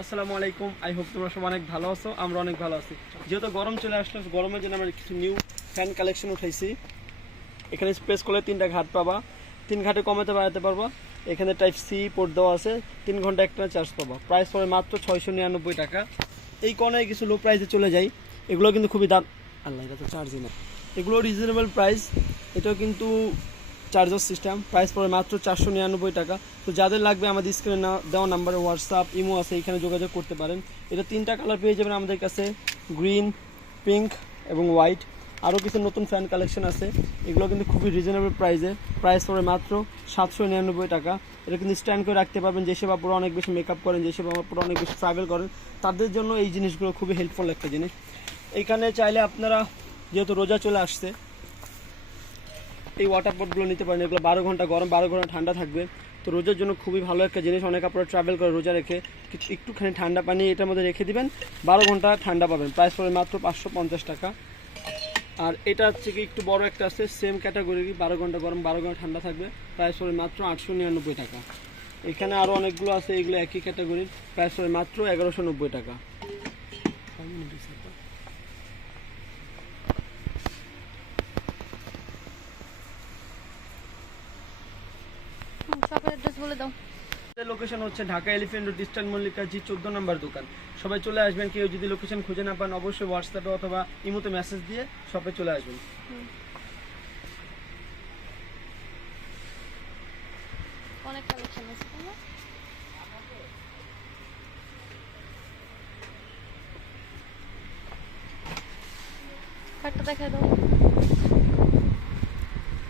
আসসালামু আলাইকুম। I hope তোমরা সব অনেক ভালো আছো, আমরা অনেক ভালো আছি। যেহেতু গরম চলে আসলো, গরমের জন্য আমরা কিছু নিউ ফ্যান কালেকশন উঠাইছি। এখানে স্পেস করলে 3টা ঘাট পাবা, 3 ঘাটে কমাতে বাড়াতে পারবা। এখানে টাইপ সি পোর্ট দেওয়া আছে, 3 ঘন্টা একটা চার্জ পাবা। প্রাইস পড়ে মাত্র 699 টাকা। এই কোণায় কিছু লো প্রাইসে চলে যাই, এগুলো কিন্তু খুবই দাম। আল্লাহ, এটা তো চার্জই না। এগুলো রিজনেবল প্রাইস, এটাও কিন্তু চার্জার সিস্টেম। প্রাইস পড়ে মাত্র 499 টাকা। তো যাদের লাগবে আমাদের স্ক্রিনে দেওয়া নাম্বারে হোয়াটসঅ্যাপ ইমো আছে, এখানে যোগাযোগ করতে পারেন। এটা 3টা কালার পেয়ে যাবেন আমাদের কাছে, গ্রিন, পিঙ্ক এবং হোয়াইট। আরও কিছু নতুন ফ্যান কালেকশন আছে, এগুলো কিন্তু খুবই রিজনেবল প্রাইসে। প্রাইস পড়ে মাত্র 799 টাকা। এটা কিন্তু স্ট্যান্ড করে রাখতে পারবেন। যেসব আপনারা অনেক বেশি মেকআপ করেন, যেসব আপনারা অনেক বেশি ট্রাভেল করেন, তাদের জন্য এই জিনিসগুলো খুবই হেল্পফুল একটা জিনিস। এইখানে চাইলে আপনারা, যেহেতু রোজা চলে আসছে, এই ওয়াটার পটগুলো নিতে পারেন। এগুলো 12 ঘন্টা গরম, 12 ঘন্টা ঠান্ডা থাকবে। তো রোজার জন্য খুবই ভালো একটা জিনিস। অনেক আপনারা ট্রাভেল করে রোজা রেখে একটুখানি ঠান্ডা পানি এটার মধ্যে রেখে দিবেন, 12 ঘন্টা ঠান্ডা পাবেন। প্রাইস পড়ে মাত্র 550 টাকা। আর এটা হচ্ছে কি একটু বড় একটা আছে, সেম ক্যাটাগরি, 12 ঘন্টা গরম, 12 ঘন্টা ঠান্ডা থাকবে। প্রাইস পড়ে মাত্র 899 টাকা। এখানে আরও অনেকগুলো আছে, এগুলো একই ক্যাটাগরির। প্রাইস পড়ে মাত্র 1190 টাকা। শপের অ্যাড্রেস বলে দাও। লোকেশন হচ্ছে Dhaka elephant road, eastern Mallika জি 14 নম্বর দোকান। সবাই চলে আসবেন। কেউ যদি লোকেশন খুঁজে না পান, অবশ্যই হোয়াটসঅ্যাপে অথবা ইমোতে মেসেজ দিয়ে শপে চলে আসবেন। অনেক কালেকশন আছে তাই না? কার্ডটা দেখাই দাও।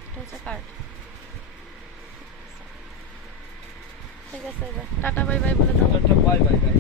এটা হচ্ছে কার্ড। ঠিক আছে, এবার টাটা বাই বাই বলে দাও। Bye bye.